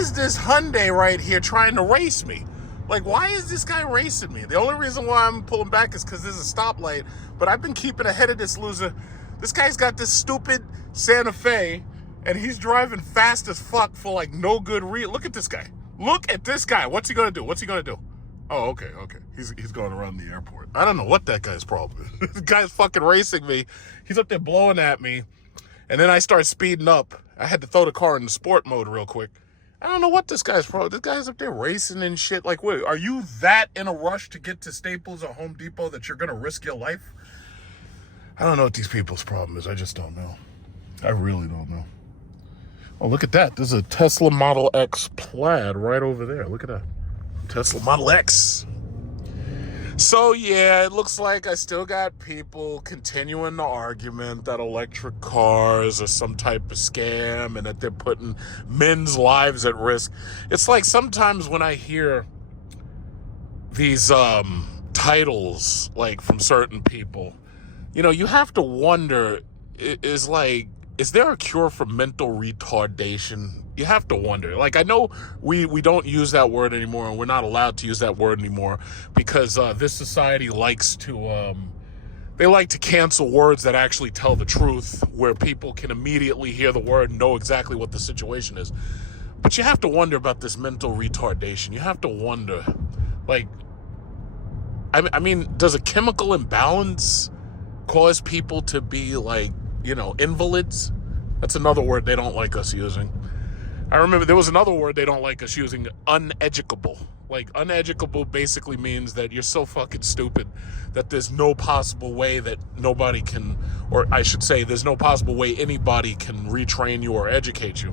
is this Hyundai right here trying to race me? Like, why is this guy racing me? The only reason why I'm pulling back is because there's a stoplight, but I've been keeping ahead of this loser. This guy's got this stupid Santa Fe, and he's driving fast as fuck for like no good reason. Look at this guy. Look at this guy. What's he gonna do? What's he gonna do? Oh, okay. He's going around the airport. I don't know what that guy's problem is. This guy's fucking racing me. He's up there blowing at me, and then I start speeding up. I had to throw the car in the sport mode real quick. I don't know what this guy's problem. This guy's up there racing and shit. Like, wait, are you that in a rush to get to Staples or Home Depot that you're gonna risk your life? I don't know what these people's problem is. I just don't know. I really don't know. Oh, look at that. There's a Tesla Model X Plaid right over there. Look at that. Tesla Model X. So, yeah, it looks like I still got people continuing the argument that electric cars are some type of scam and that they're putting men's lives at risk. It's like sometimes when I hear these titles, like from certain people, you know, you have to wonder, is there a cure for mental retardation? You have to wonder. Like, I know we don't use that word anymore, and we're not allowed to use that word anymore because this society likes to, they like to cancel words that actually tell the truth, where people can immediately hear the word and know exactly what the situation is. But you have to wonder about this mental retardation. You have to wonder, like, I mean, does a chemical imbalance cause people to be like, you know, invalids? That's another word they don't like us using. I remember there was another word they don't like us using, uneducable. Like, uneducable basically means that you're so fucking stupid that there's no possible way that nobody can, or I should say, there's no possible way anybody can retrain you or educate you.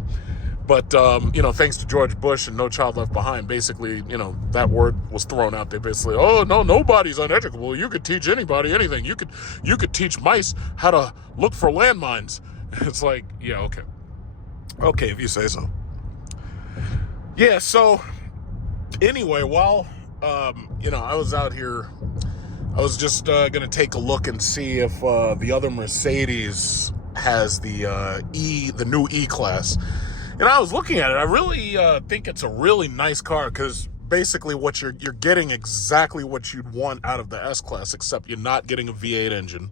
But, you know, thanks to George Bush and No Child Left Behind, basically, you know, that word was thrown out there. Basically, oh, no, nobody's uneducable. You could teach anybody anything. You could teach mice how to look for landmines. It's like, yeah, okay. Okay, if you say so. Yeah, so anyway, while, you know, I was out here, I was just going to take a look and see if the other Mercedes has the new E-class. And I was looking at it. I really think it's a really nice car because basically what you're getting exactly what you'd want out of the S-class, except you're not getting a V8 engine.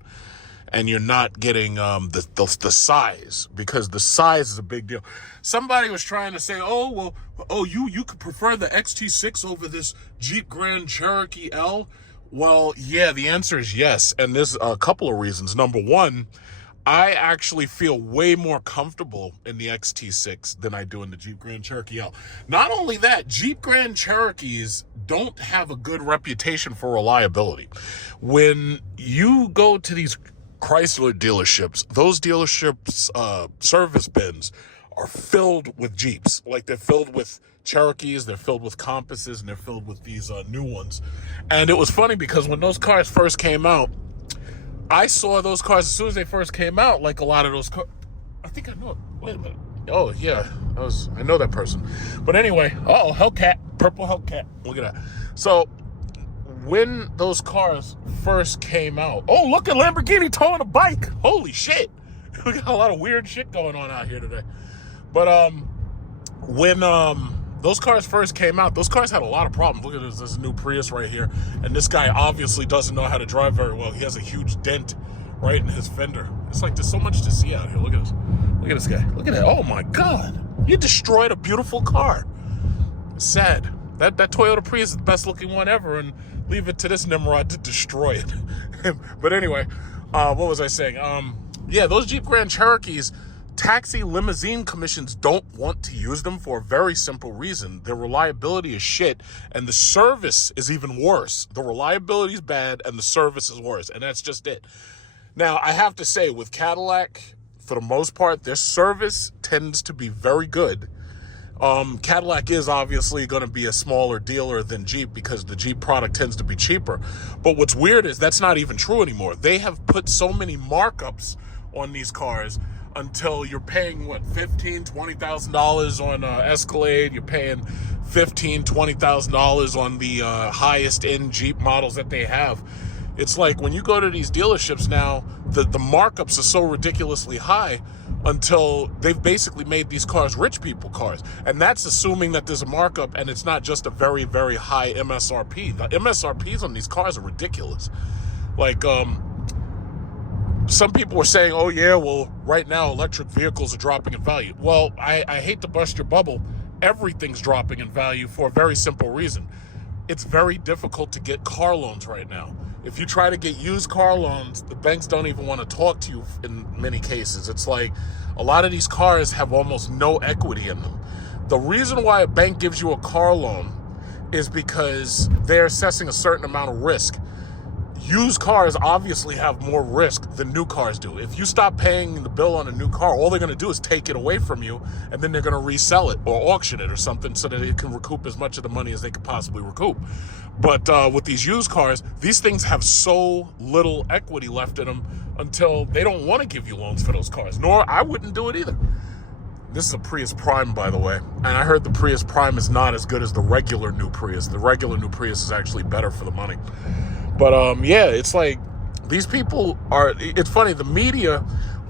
And you're not getting the size, because the size is a big deal. Somebody was trying to say, you could prefer the XT6 over this Jeep Grand Cherokee L. Well, yeah, the answer is yes. And there's a couple of reasons. Number one, I actually feel way more comfortable in the XT6 than I do in the Jeep Grand Cherokee L. Not only that, Jeep Grand Cherokees don't have a good reputation for reliability. When you go to these Chrysler dealerships, those dealerships service bins are filled with Jeeps. Like, they're filled with Cherokees, they're filled with Compasses, and they're filled with these new ones. And it was funny because when those cars first came out, I saw those cars as soon as they first came out. Like, a lot of those cars, I think I know it. Wait a minute. Oh yeah, I know that person. But anyway, Hellcat, purple Hellcat. Look at that. So when those cars first came out, oh, look at Lamborghini towing a bike. Holy shit. We got a lot of weird shit going on out here today. But when those cars first came out, those cars had a lot of problems. Look at this. There's a new Prius right here. And this guy obviously doesn't know how to drive very well. He has a huge dent right in his fender. It's like there's so much to see out here. Look at this. Look at this guy. Look at that. Oh my God. You destroyed a beautiful car. It's sad. That Toyota Prius is the best looking one ever, and leave it to this Nimrod to destroy it. But anyway, what was I saying? Yeah, those Jeep Grand Cherokees, taxi limousine commissions don't want to use them for a very simple reason. Their reliability is shit, and the service is even worse. The reliability is bad, and the service is worse, and that's just it. Now, I have to say, with Cadillac, for the most part, their service tends to be very good. Cadillac is obviously going to be a smaller dealer than Jeep because the Jeep product tends to be cheaper. But what's weird is that's not even true anymore. They have put so many markups on these cars until you're paying, what, $15,000, $20,000 on Escalade. You're paying $15,000, $20,000 on the highest end Jeep models that they have. It's like when you go to these dealerships now, the markups are so ridiculously high. until they've basically made these cars rich people cars. And that's assuming that there's a markup and it's not just a very, very high MSRP. The MSRPs on these cars are ridiculous. Like, some people were saying, oh yeah, well, right now electric vehicles are dropping in value. Well, I hate to burst your bubble. Everything's dropping in value for a very simple reason. It's very difficult to get car loans right now. If you try to get used car loans, the banks don't even want to talk to you in many cases. It's like a lot of these cars have almost no equity in them. The reason why a bank gives you a car loan is because they're assessing a certain amount of risk. Used cars obviously have more risk than new cars do. If you stop paying the bill on a new car, all they're going to do is take it away from you, and then they're going to resell it or auction it or something so that it can recoup as much of the money as they could possibly recoup. But with these used cars, these things have so little equity left in them until they don't want to give you loans for those cars. Nor I wouldn't do it either. This is a Prius Prime, by the way. And I heard the Prius Prime is not as good as the regular new Prius. The regular new Prius is actually better for the money. But yeah, it's like these people are, it's funny, the media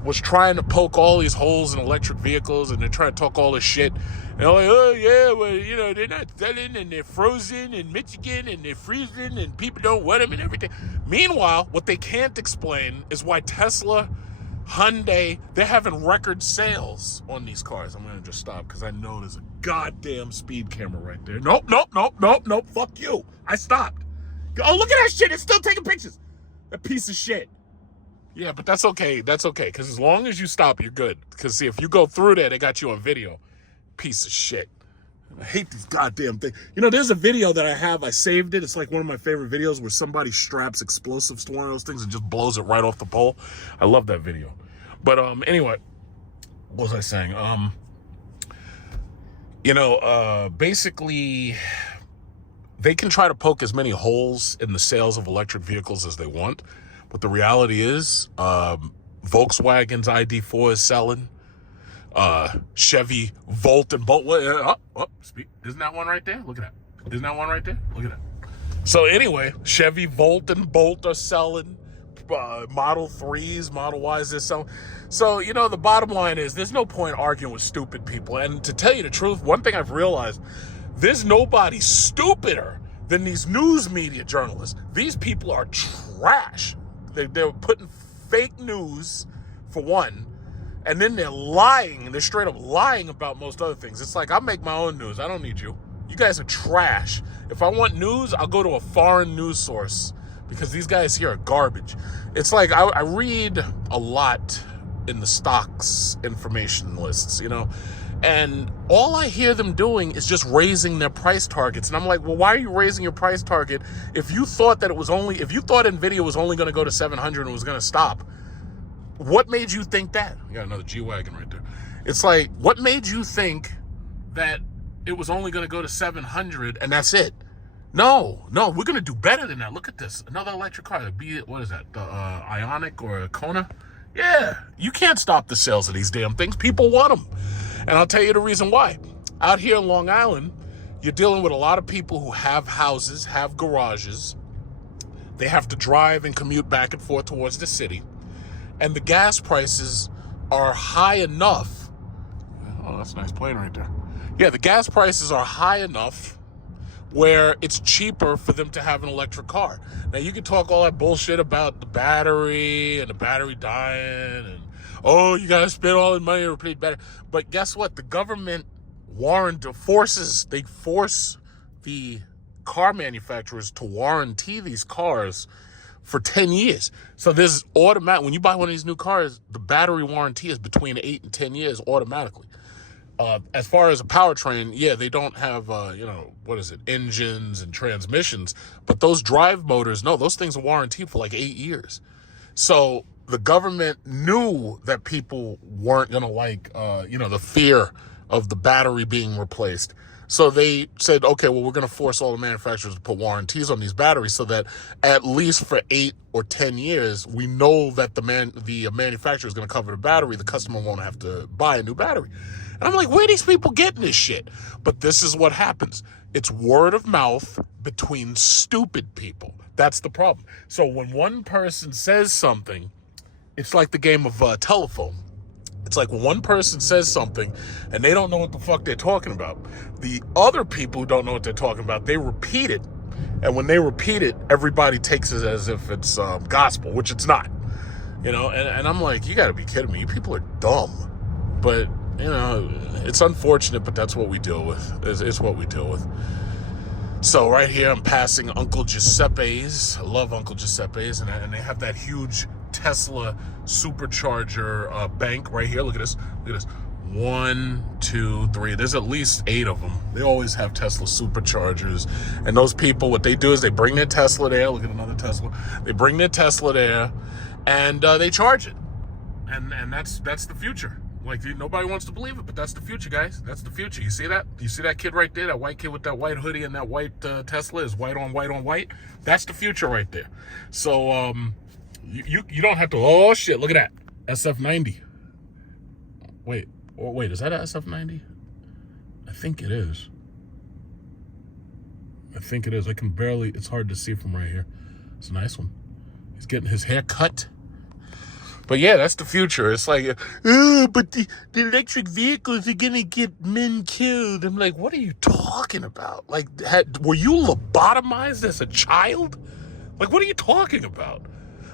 was trying to poke all these holes in electric vehicles and they're trying to talk all this shit. And they're like, oh yeah, well, you know, they're not selling and they're frozen in Michigan and they're freezing and people don't want them and everything. Meanwhile, what they can't explain is why Tesla, Hyundai, they're having record sales on these cars. I'm going to just stop because I know there's a goddamn speed camera right there. Nope, fuck you. I stopped. Oh, look at that shit. It's still taking pictures. That piece of shit. Yeah, but that's okay. That's okay. Because as long as you stop, you're good. Because, see, if you go through there, they got you on video. Piece of shit. I hate these goddamn things. You know, there's a video that I have. I saved it. It's like one of my favorite videos where somebody straps explosives to one of those things and just blows it right off the pole. I love that video. But anyway, what was I saying? Basically, they can try to poke as many holes in the sales of electric vehicles as they want. But the reality is, Volkswagen's ID4 is selling. Chevy Volt and Bolt. Isn't that one right there? Look at that. Isn't that one right there? Look at that. So anyway, Chevy Volt and Bolt are selling. Model 3s, Model Ys, they're selling. So, you know, the bottom line is there's no point arguing with stupid people. And to tell you the truth, one thing I've realized, there's nobody stupider than these news media journalists. These people are trash. They're putting fake news, for one, and then they're lying. They're straight up lying about most other things. It's like, I'll make my own news. I don't need you. You guys are trash. If I want news, I'll go to a foreign news source because these guys here are garbage. It's like I read a lot in the stocks information lists, you know, and all I hear them doing is just raising their price targets. And I'm like, well, why are you raising your price target? If you thought if you thought NVIDIA was only going to go to 700 and was going to stop, what made you think that? You got another G-Wagon right there. It's like, what made you think that it was only going to go to 700 and that's it? No, we're going to do better than that. Look at this. Another electric car. What is that? The Ioniq or a Kona? Yeah, you can't stop the sales of these damn things. People want them. And I'll tell you the reason why. Out here in Long Island, you're dealing with a lot of people who have houses, have garages. They have to drive and commute back and forth towards the city. And the gas prices are high enough. Oh, that's a nice plane right there. Yeah, the gas prices are high enough where it's cheaper for them to have an electric car. Now, you can talk all that bullshit about the battery and the battery dying and, oh, you got to spend all the money to replace battery. But guess what? The government force the car manufacturers to warranty these cars for 10 years. So there's when you buy one of these new cars, the battery warranty is between 8 and 10 years automatically. As far as a powertrain, yeah, they don't have, engines and transmissions, but those drive motors, no, those things are warranted for like 8 years. So the government knew that people weren't going to like, the fear of the battery being replaced. So they said, okay, well, we're going to force all the manufacturers to put warranties on these batteries so that at least for 8 or 10 years, we know that the manufacturer is going to cover the battery. The customer won't have to buy a new battery. And I'm like, where are these people getting this shit? But this is what happens. It's word of mouth between stupid people. That's the problem. So when one person says something, it's like the game of telephone. It's like when one person says something and they don't know what the fuck they're talking about. The other people who don't know what they're talking about, they repeat it. And when they repeat it, everybody takes it as if it's gospel, which it's not. You know, and I'm like, you got to be kidding me. You people are dumb. But, you know, it's unfortunate, but that's what we deal with. It's what we deal with. So right here, I'm passing Uncle Giuseppe's. I love Uncle Giuseppe's. And they have that huge Tesla supercharger bank right here. Look at this. Look at this. 1, 2, 3. There's at least 8 of them. They always have Tesla superchargers. And those people, what they do is they bring their Tesla there. Look at another Tesla. They bring their Tesla there and they charge it. And that's the future. Like, nobody wants to believe it, but that's the future, guys. That's the future. You see that? You see that kid right there? That white kid with that white hoodie and that white Tesla is white on white on white. That's the future right there. So you don't have to. Oh shit! Look at that SF90. Wait, is that a SF90? I think it is. I can barely. It's hard to see from right here. It's a nice one. He's getting his hair cut. But yeah, that's the future. It's like, but the electric vehicles are gonna get men killed. I'm like, what are you talking about? Like, were you lobotomized as a child? Like, what are you talking about?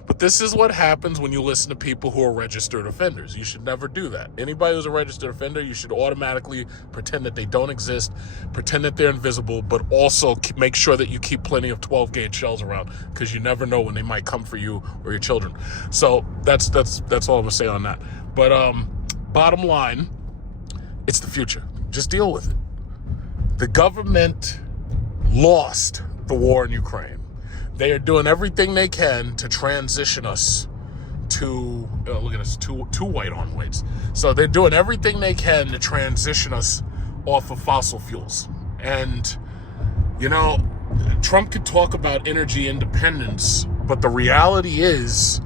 But this is what happens when you listen to people who are registered offenders. You should never do that. Anybody who's a registered offender, you should automatically pretend that they don't exist, pretend that they're invisible, but also make sure that you keep plenty of 12-gauge shells around, because you never know when they might come for you or your children. So that's all I'm gonna say on that. But bottom line, it's the future. Just deal with it. The government lost the war in Ukraine. They are doing everything they can to transition us to, look at us, two white on whites. So they're doing everything they can to transition us off of fossil fuels. And, you know, Trump could talk about energy independence, but the reality is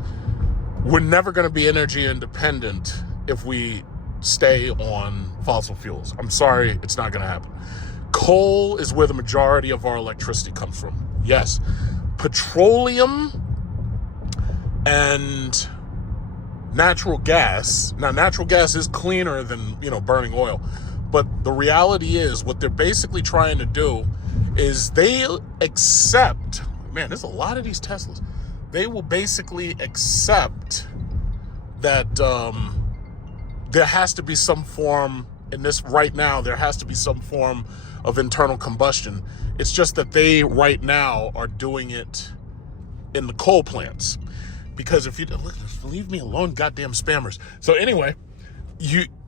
we're never going to be energy independent if we stay on fossil fuels. I'm sorry, it's not going to happen. Coal is where the majority of our electricity comes from. Yes. Petroleum and natural gas. Now, natural gas is cleaner than, burning oil. But the reality is what they're basically trying to do is they accept, man, there's a lot of these Teslas. They will basically accept that there has to be some form, in this right now, there has to be some form of internal combustion. It's just that they right now are doing it in the coal plants. Because if you look, leave me alone, goddamn spammers. So anyway,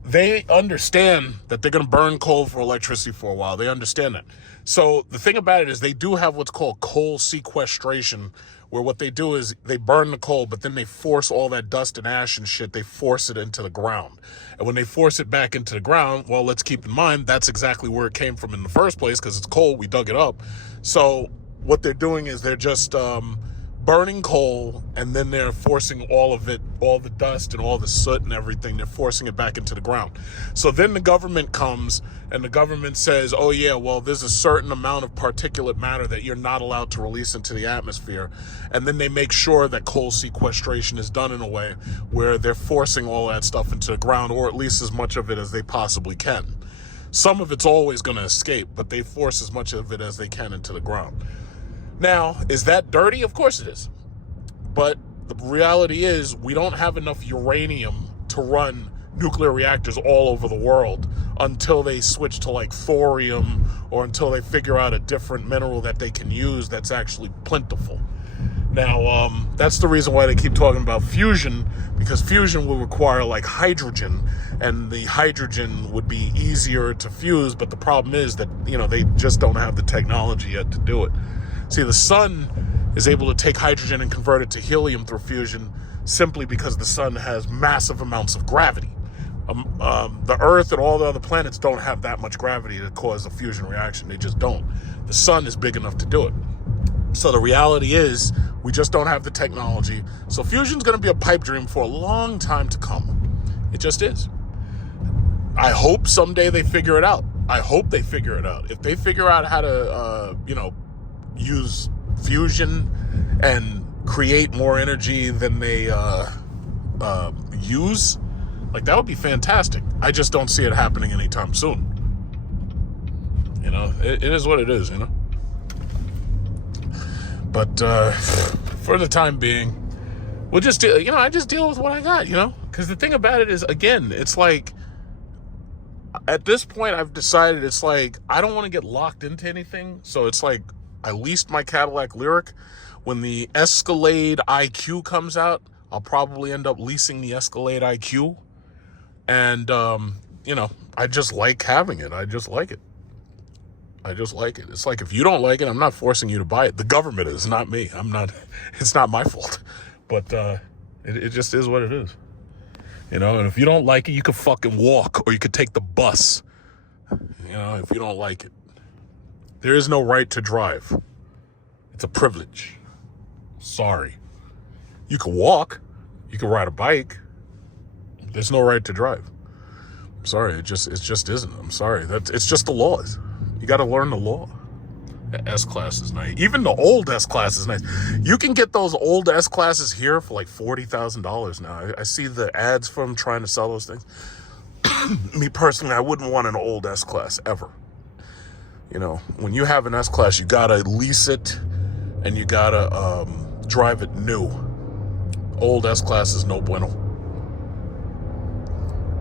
they understand that they're going to burn coal for electricity for a while. They understand that. So the thing about it is they do have what's called coal sequestration, where what they do is they burn the coal, but then they force all that dust and ash and shit, they force it into the ground. And when they force it back into the ground, well, let's keep in mind, that's exactly where it came from in the first place, because it's coal, we dug it up. So what they're doing is they're just burning coal, and then they're forcing all of it, all the dust and all the soot and everything, they're forcing it back into the ground. So then the government comes and the government says, oh yeah, well, there's a certain amount of particulate matter that you're not allowed to release into the atmosphere. And then they make sure that coal sequestration is done in a way where they're forcing all that stuff into the ground, or at least as much of it as they possibly can. Some of it's always going to escape, but they force as much of it as they can into the ground. Now, is that dirty? Of course it is. But the reality is we don't have enough uranium to run nuclear reactors all over the world until they switch to like thorium, or until they figure out a different mineral that they can use that's actually plentiful. Now, that's the reason why they keep talking about fusion, because fusion will require like hydrogen, and the hydrogen would be easier to fuse, but the problem is that, they just don't have the technology yet to do it. See, the sun is able to take hydrogen and convert it to helium through fusion simply because the sun has massive amounts of gravity. The Earth and all the other planets don't have that much gravity to cause a fusion reaction. They just don't. The sun is big enough to do it. So the reality is we just don't have the technology. So fusion's going to be a pipe dream for a long time to come. It just is. I hope someday they figure it out. I hope they figure it out. If they figure out how to, use fusion and create more energy than they use, Like, that would be fantastic. I just don't see it happening anytime soon. You know, it is what it is, you know. But for the time being, we'll just deal, you know, I just deal with what I got, you know. Because the thing about it is, again, it's like, at this point, I've decided it's like, I don't want to get locked into anything. So it's like, I leased my Cadillac Lyriq. When the Escalade IQ comes out, I'll probably end up leasing the Escalade IQ. And, you know, I just like having it. I just like it. I just like it. It's like, if you don't like it, I'm not forcing you to buy it. The government is, not me. I'm not, it's not my fault. But it just is what it is. You know, and if you don't like it, you could fucking walk, or you could take the bus. You know, if you don't like it. There is no right to drive. It's a privilege. Sorry. You can walk. You can ride a bike. There's no right to drive. I'm sorry. It just isn't. I'm sorry. It's just the laws. You got to learn the law. The S-class is nice. Even the old S-class is nice. You can get those old S-classes here for like $40,000 now. I see the ads from trying to sell those things. Me personally, I wouldn't want an old S-class ever. You know, when you have an S-class, you got to lease it and you got to drive it new. Old S-class is no bueno.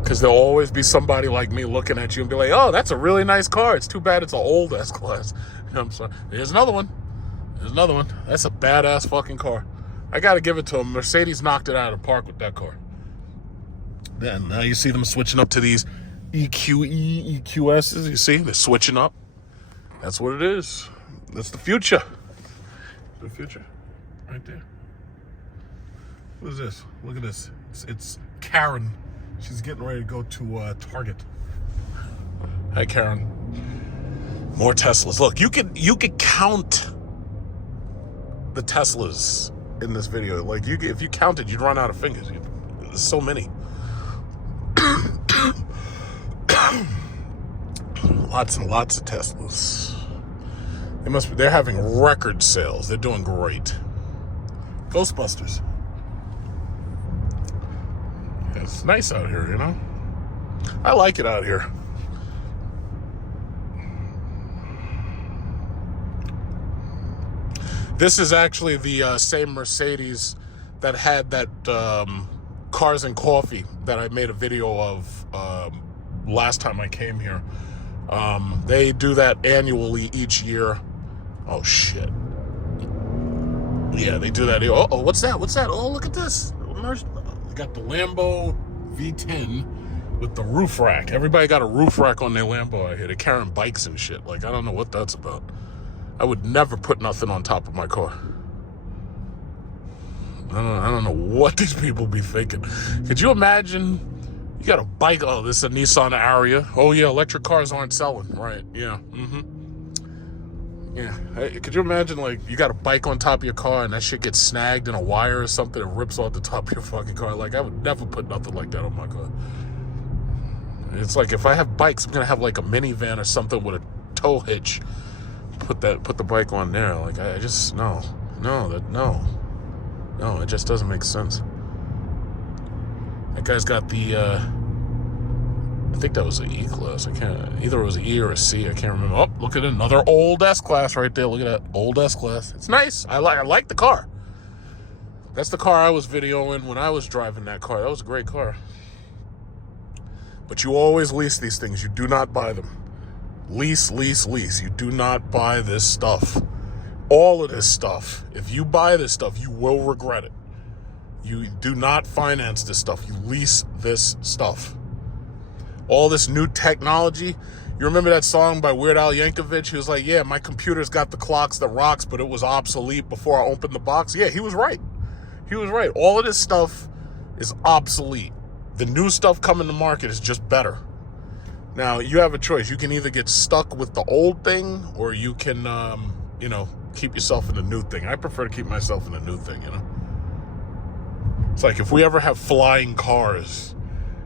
Because there'll always be somebody like me looking at you and be like, oh, that's a really nice car. It's too bad it's an old S-class. I'm sorry. There's another one. There's another one. That's a badass fucking car. I got to give it to them. Mercedes knocked it out of the park with that car. Then now you see them switching up to these EQSs. You see? They're switching up. That's what it is. That's the future. The future. Right there. What is this? Look at this. It's Karen. She's getting ready to go to Target. Hi, Karen. More Teslas. Look, you could count the Teslas in this video. Like, if you counted, you'd run out of fingers. There's so many. Lots and lots of Teslas. They're having record sales. They're doing great. Ghostbusters. It's nice out here, you know? I like it out here. This is actually the same Mercedes that had that Cars and Coffee that I made a video of last time I came here. They do that annually each year. Oh, shit. Yeah, they do that. Oh, what's that? What's that? Oh, look at this. They got the Lambo V10 with the roof rack. Everybody got a roof rack on their Lambo out here. They're carrying bikes and shit. Like, I don't know what that's about. I would never put nothing on top of my car. I don't know what these people be thinking. Could you imagine? You got a bike. Oh, this is a Nissan Ariya. Oh, yeah, electric cars aren't selling. Right, yeah. Yeah. Hey, could you imagine, like, you got a bike on top of your car and that shit gets snagged in a wire or something and rips off the top of your fucking car? Like, I would never put nothing like that on my car. It's like, if I have bikes, I'm going to have, like, a minivan or something with a tow hitch. Put the bike on there. Like, I just, no, it just doesn't make sense. That guy's got the, I think that was an E-class. Either it was an E or a C. I can't remember. Oh, look at another old S-class right there. Look at that old S-class. It's nice. I like the car. That's the car I was videoing when I was driving that car. That was a great car. But you always lease these things. You do not buy them. Lease. You do not buy this stuff. All of this stuff. If you buy this stuff, you will regret it. You do not finance this stuff. You lease this stuff. All this new technology. You remember that song by Weird Al Yankovic? He was like, yeah, my computer's got the clocks that rocks, but it was obsolete before I opened the box. Yeah, he was right. He was right. All of this stuff is obsolete. The new stuff coming to market is just better. Now, you have a choice. You can either get stuck with the old thing, or you can, keep yourself in the new thing. I prefer to keep myself in the new thing, you know? It's like, if we ever have flying cars,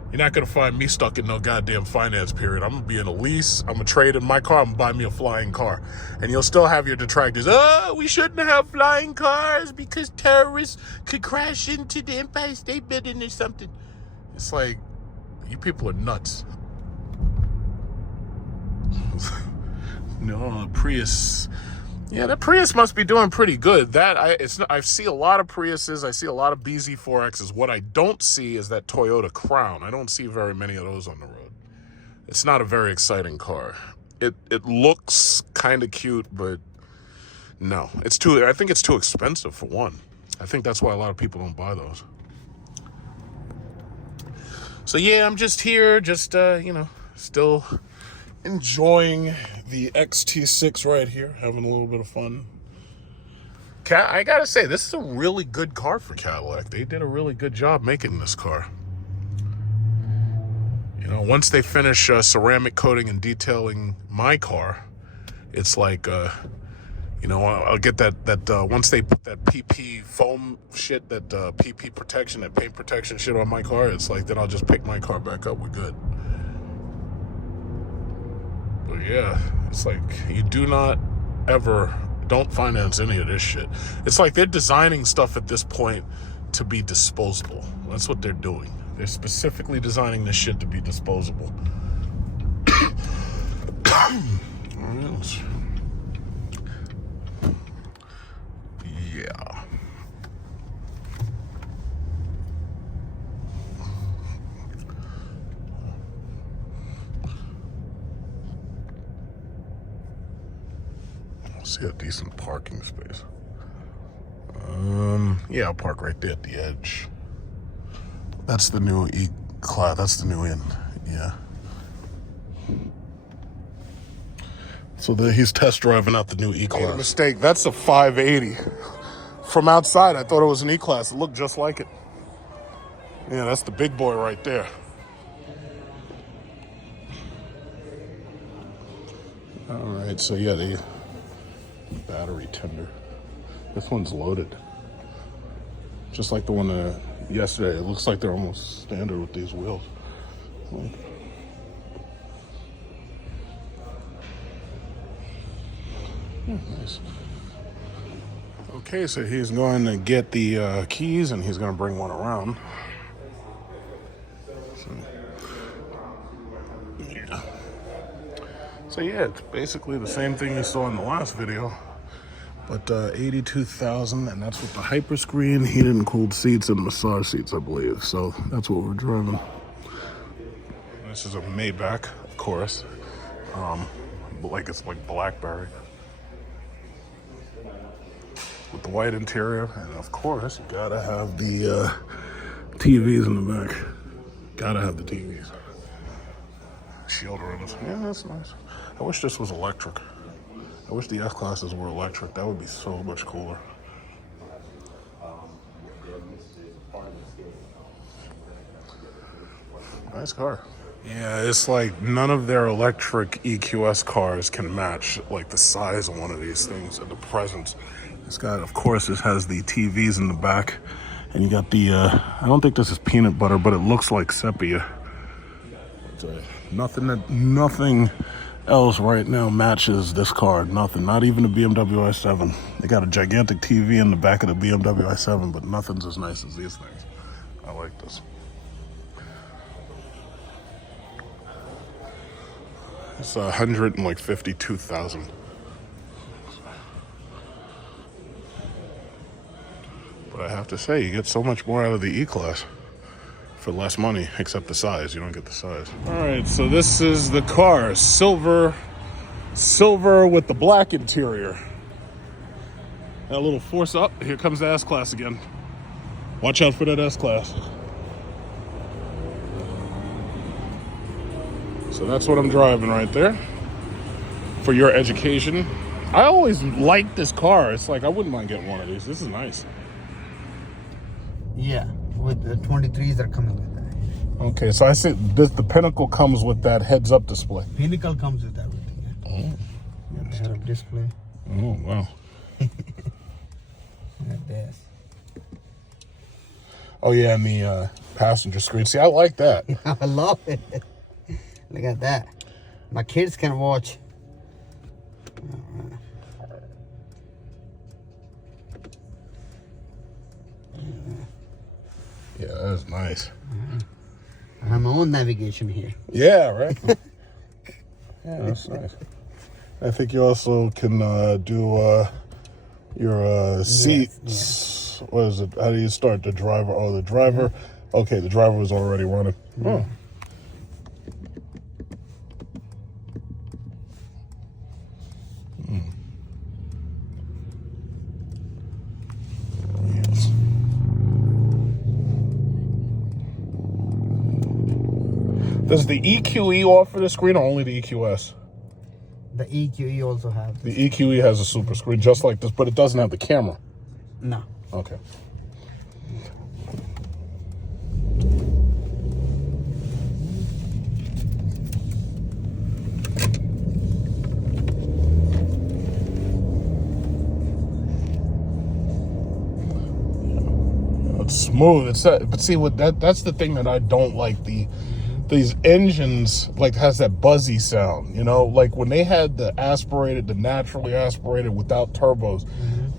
you're not going to find me stuck in no goddamn finance period. I'm going to be in a lease. I'm going to trade in my car. I'm going to buy me a flying car. And you'll still have your detractors. Oh, we shouldn't have flying cars because terrorists could crash into the Empire State Building or something. It's like, You people are nuts. No, Prius. Yeah, that Prius must be doing pretty good. I see a lot of Priuses. I see a lot of BZ4Xs. What I don't see is that Toyota Crown. I don't see very many of those on the road. It's not a very exciting car. It looks kind of cute, but no, it's too. I think it's too expensive for one. I think that's why a lot of people don't buy those. So yeah, I'm just here, just still enjoying the XT6 right here, having a little bit of fun. I gotta say, this is a really good car for Cadillac. They did a really good job making this car. You know, once they finish ceramic coating and detailing my car, it's like, I'll get that once they put that PP foam shit, that PP protection, that paint protection shit on my car, it's like, then I'll just pick my car back up. We're good. But yeah, it's like, you don't finance any of this shit. It's like they're designing stuff at this point to be disposable. That's what they're doing. They're specifically designing this shit to be disposable. Yeah. See a decent parking space. Yeah, I'll park right there at the edge. That's the new E-class. That's the new in. Yeah. So he's test driving out the new E-class. Made a mistake. That's a 580. From outside, I thought it was an E-class. It looked just like it. Yeah, that's the big boy right there. All right, so yeah, the battery tender. This one's loaded. Just like the one yesterday. It looks like they're almost standard with these wheels. Yeah, nice. Okay, so he's going to get the keys and he's going to bring one around. So yeah, it's basically the same thing you saw in the last video, but 82,000, and that's with the hyper screen, heated and cooled seats, and massage seats, I believe. So that's what we're driving. This is a Maybach, of course, it's like BlackBerry, with the white interior, and of course you gotta have the TVs in the back. Gotta have the TVs. Shield rims. Yeah, that's nice. I wish this was electric. I wish the S-classes were electric. That would be so much cooler. Nice car. Yeah, it's like none of their electric EQS cars can match like the size of one of these things and the presence. This guy, of course, this has the TVs in the back, and you got the, I don't think this is peanut butter, but it looks like sepia. Nothing else right now matches this car. Nothing. Not even the BMW i7. They got a gigantic TV in the back of the BMW i7, but nothing's as nice as these things. I like this. It's 152,000. But I have to say, you get so much more out of the E-Class for less money, except the size. You don't get the size. All right, so this is the car. Silver with the black interior. That little force up. Here comes the S-Class again. Watch out for that S-Class. So that's what I'm driving right there. For your education. I always liked this car. It's like, I wouldn't mind getting one of these. This is nice. Yeah, with the 23s are coming with that. Okay, so I see the Pinnacle comes with that heads-up display. Pinnacle comes with everything. Yeah. Oh, head-up display. Oh, wow. Like this. Oh yeah, and the passenger screen. See, I like that. I love it. Look at that. My kids can watch. Yeah, that is nice. I have my own navigation here. Yeah, right. Yeah, that's nice. I think you also can do your seats. Yes. What is it? How do you start the driver? Oh, the driver. Okay, the driver was already running. Oh. Yes. Does the EQE offer the screen or only the EQS? The EQE also have. The EQE has a super screen just like this, but it doesn't have the camera. No. Okay. It's smooth. It's but see what that's the thing that I don't like. These engines like has that buzzy sound, you know, like when they had the naturally aspirated without turbos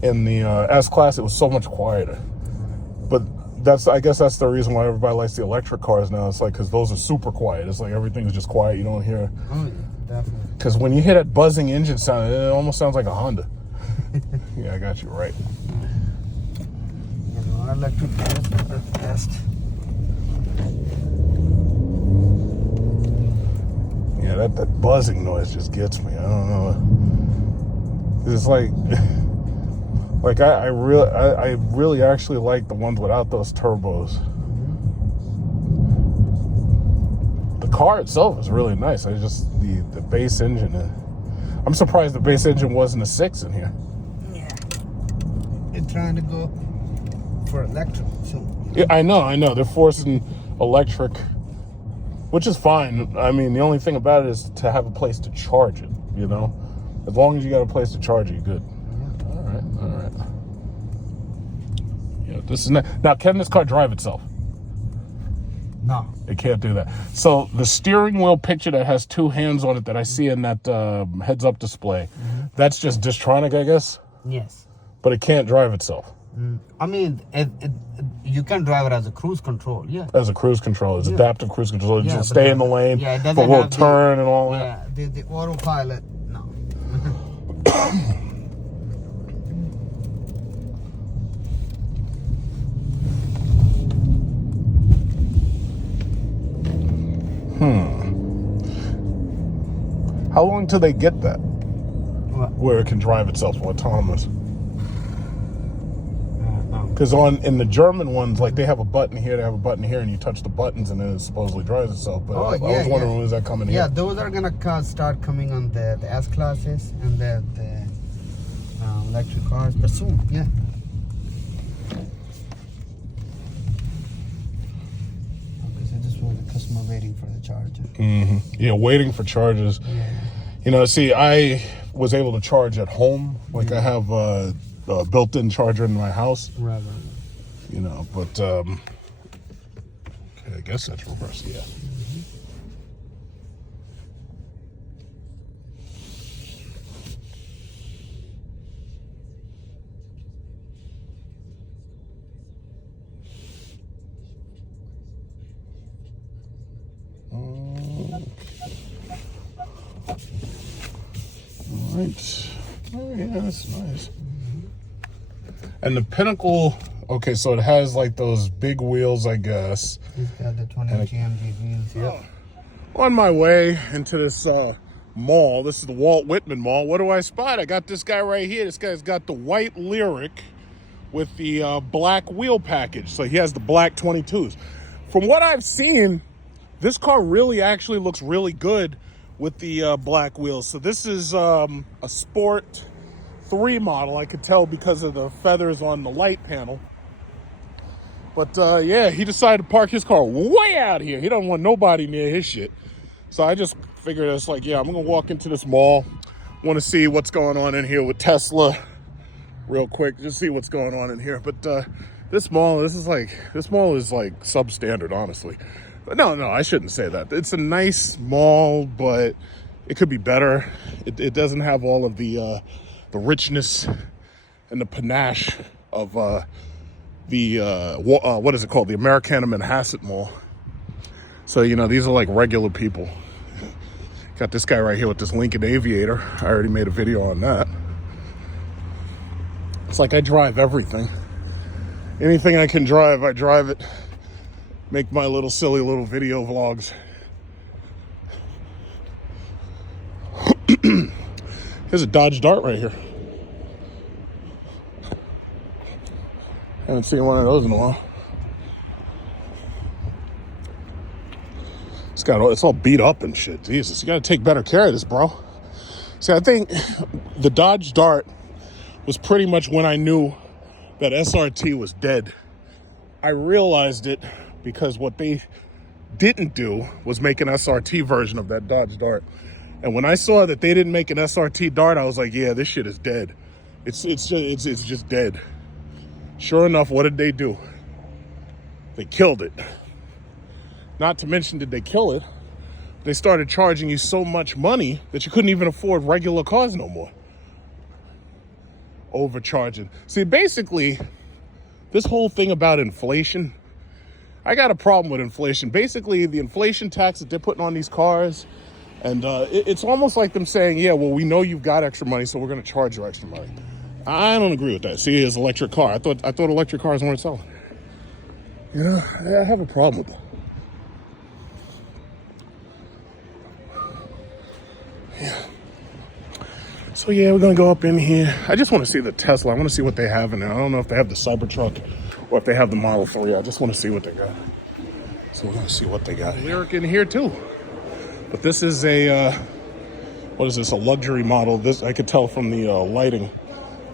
in the S-Class, it was so much quieter. But I guess that's the reason why everybody likes the electric cars now. It's like because those are super quiet. It's like everything's just quiet. You don't hear. Oh yeah, definitely. Because when you hear that buzzing engine sound, it almost sounds like a Honda. Yeah, I got you right. You know, electric cars are the best. Yeah, that buzzing noise just gets me. I don't know. It's like I really actually like the ones without those turbos. The car itself is really nice. I just the base engine. I'm surprised the base engine wasn't a 6 in here. Yeah. They're trying to go for electric soon. Yeah, I know. They're forcing electric, which is fine. I mean, the only thing about it is to have a place to charge it, you know? As long as you got a place to charge it, you're good. Yeah. All right. Yeah, this is now, can this car drive itself? No. It can't do that. So the steering wheel picture that has 2 hands on it that I see in that heads-up display, that's just Distronic, I guess? Yes. But it can't drive itself. I mean, you can drive it as a cruise control, yeah. As a cruise control, it's adaptive cruise control. You just but stay in the lane, yeah, it doesn't but we'll have turn and all that. Yeah, the autopilot, no. How long till they get that? What? Where it can drive itself autonomous? No. Because in the German ones, like they have a button here, they have a button here, and you touch the buttons, and then it supposedly drives itself. But I was wondering when is that coming here? Yeah, those are gonna start coming on the S classes and the electric cars, but soon, yeah. Because I just want the customer waiting for the charger. Yeah, waiting for charges. Yeah. You know, see, I was able to charge at home. Like I have a built-in charger in my house. Right. You know, but okay, I guess that's reverse. Yeah. All right. Oh yeah, that's nice. And the Pinnacle, okay, so it has like those big wheels, I guess. He's got the 20 GMG wheels. Yep. On my way into this mall, this is the Walt Whitman Mall. What do I spot? I got this guy right here. This guy's got the white Lyric with the black wheel package. So he has the black 22s. From what I've seen, this car really actually looks really good with the black wheels. So this is a Sport 3 model. I could tell because of the feathers on the light panel. But yeah, he decided to park his car way out here. He don't want nobody near his shit. So I just figured it's like, yeah, I'm gonna walk into this mall. Want to see what's going on in here with Tesla real quick. Just see what's going on in here. But this mall is like substandard, honestly. No, I shouldn't say that. It's a nice mall, but it could be better. It doesn't have all of the richness and the panache of the what is it called? The Americana Manhasset Mall. So, you know, these are like regular people. Got this guy right here with this Lincoln Aviator. I already made a video on that. It's like I drive everything. Anything I can drive, I drive it. Make my little silly little video vlogs. Here's a Dodge Dart right here. Haven't seen one of those in a while. It's all beat up and shit. Jesus, you gotta take better care of this, bro. See, I think the Dodge Dart was pretty much when I knew that SRT was dead. I realized it because what they didn't do was make an SRT version of that Dodge Dart. And when I saw that they didn't make an SRT Dart, I was like, yeah, this shit is dead. It's just dead. Sure enough, what did they do? They killed it. Not to mention, did they kill it? They started charging you so much money that you couldn't even afford regular cars no more. Overcharging. See, basically, this whole thing about inflation, I got a problem with inflation. Basically, the inflation tax that they're putting on these cars, and it's almost like them saying, yeah, well, we know you've got extra money, so we're going to charge you extra money. I don't agree with that. See, it's an electric car. I thought electric cars weren't selling. Yeah, I have a problem with that. Yeah. So yeah, we're gonna go up in here. I just want to see the Tesla. I want to see what they have in there. I don't know if they have the Cybertruck or if they have the Model 3. I just want to see what they got. So we're gonna see what they got. Lyric in here too. But this is a what is this? A luxury model. This I could tell from the lighting.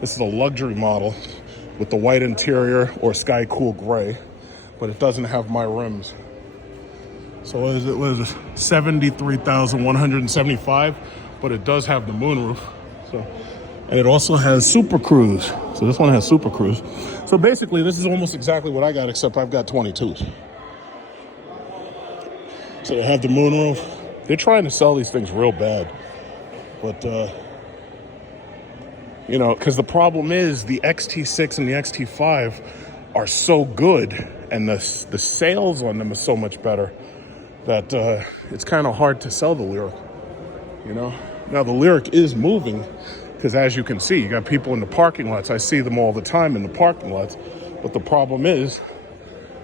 This is a luxury model with the white interior or sky cool gray, but it doesn't have my rims. So what is it? 73,175, but it does have the moonroof. So, and it also has Super Cruise. So this one has Super Cruise. So basically, this is almost exactly what I got, except I've got 22s. So they have the moonroof. They're trying to sell these things real bad, but you know, because the problem is the XT6 and the XT5 are so good, and the sales on them is so much better that it's kind of hard to sell the Lyric, you know? Now, the Lyric is moving, because as you can see, you got people in the parking lots. I see them all the time in the parking lots, but the problem is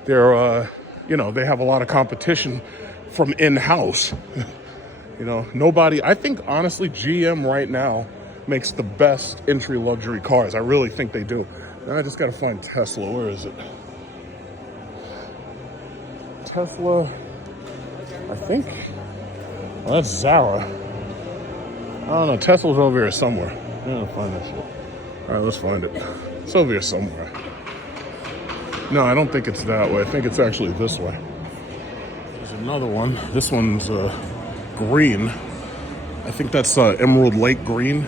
they're, you know, they have a lot of competition from in-house. You know, I think, honestly, GM right now makes the best entry luxury cars. I really think they do. Now I just got to find Tesla. Where is it? Tesla... I think, well, that's Zara. I don't know, Tesla's over here somewhere. I gotta find that shit. All right, let's find it. It's over here somewhere. No, I don't think it's that way. I think it's actually this way. There's another one. This one's green. I think that's Emerald Lake green.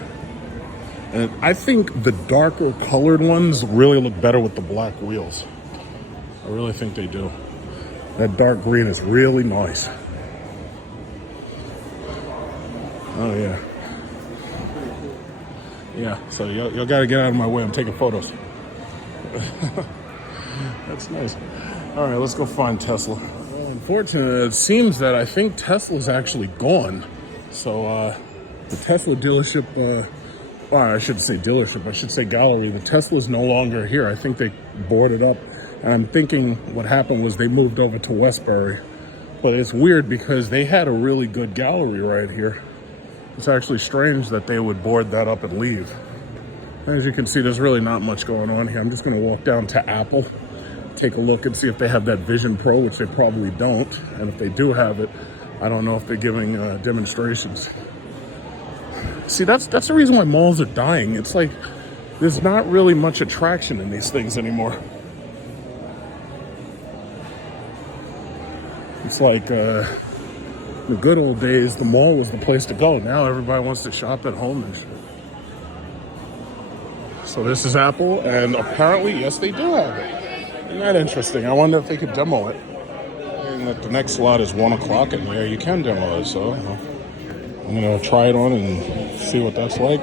And I think the darker colored ones really look better with the black wheels. I really think they do. That dark green is really nice. Oh, yeah. Yeah, so y'all got to get out of my way. I'm taking photos. That's nice. All right, let's go find Tesla. Well, unfortunately, it seems that I think Tesla's actually gone. So the Tesla dealership, well, I shouldn't say dealership, I should say gallery. The Tesla's no longer here. I think they boarded up. And I'm thinking what happened was they moved over to Westbury. But it's weird because they had a really good gallery right here. It's actually strange that they would board that up and leave. As you can see, there's really not much going on here. I'm just gonna walk down to Apple, take a look and see if they have that Vision Pro, which they probably don't. And if they do have it, I don't know if they're giving demonstrations. See, that's the reason why malls are dying. It's like, there's not really much attraction in these things anymore. It's like, the good old days, the mall was the place to go. Now everybody wants to shop at home and shit. So this is Apple, and apparently, yes, they do have it. Isn't that interesting? I wonder if they could demo it. And that the next slot is 1 o'clock, and yeah, you can demo it. So I'm gonna try it on and see what that's like.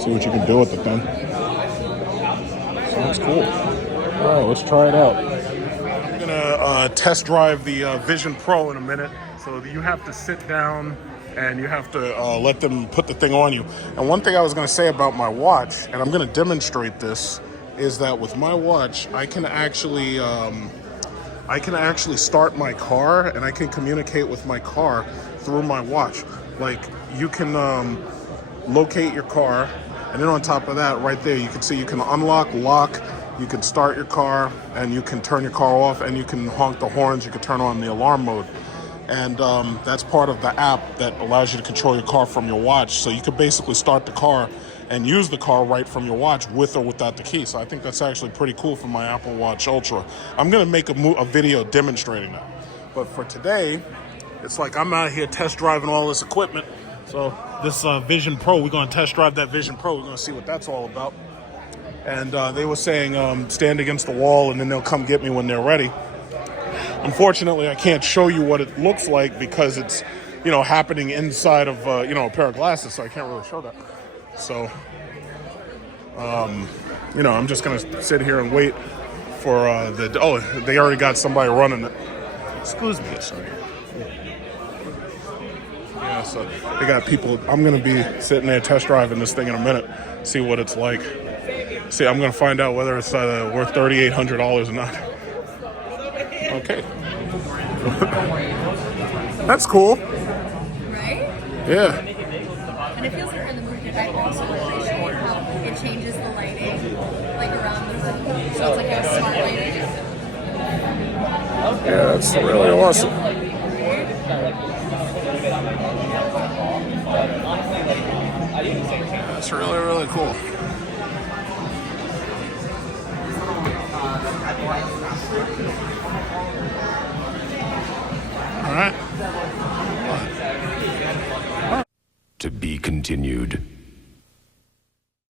See what you can do with it then. Sounds cool. All right, let's try it out. I'm gonna test drive the Vision Pro in a minute. So you have to sit down and you have to let them put the thing on you. And one thing I was going to say about my watch, and I'm going to demonstrate this, is that with my watch, I can actually start my car, and I can communicate with my car through my watch. Like, you can locate your car, and then on top of that, right there, you can see you can unlock, lock, you can start your car, and you can turn your car off, and you can honk the horns, you can turn on the alarm mode. And that's part of the app that allows you to control your car from your watch. So you could basically start the car and use the car right from your watch with or without the key. So I think that's actually pretty cool for my Apple Watch Ultra. I'm going to make a video demonstrating that. But for today, it's like I'm out here test driving all this equipment. So this Vision Pro, we're going to test drive that Vision Pro. We're going to see what that's all about. And they were saying stand against the wall and then they'll come get me when they're ready. Unfortunately, I can't show you what it looks like because it's, happening inside of, a pair of glasses, so I can't really show that. So, I'm just going to sit here and wait for they already got somebody running it. Excuse me, sorry. Yeah, so they got people. I'm going to be sitting there test driving this thing in a minute, see what it's like. See, I'm going to find out whether it's worth $3,800 or not. Okay. That's cool. Right? Yeah. And it feels like we're in the movie. I also appreciate how it changes the lighting, like around the room. So it's like a smart lighting. Yeah, that's really awesome. That's really, really cool. All right. To be continued.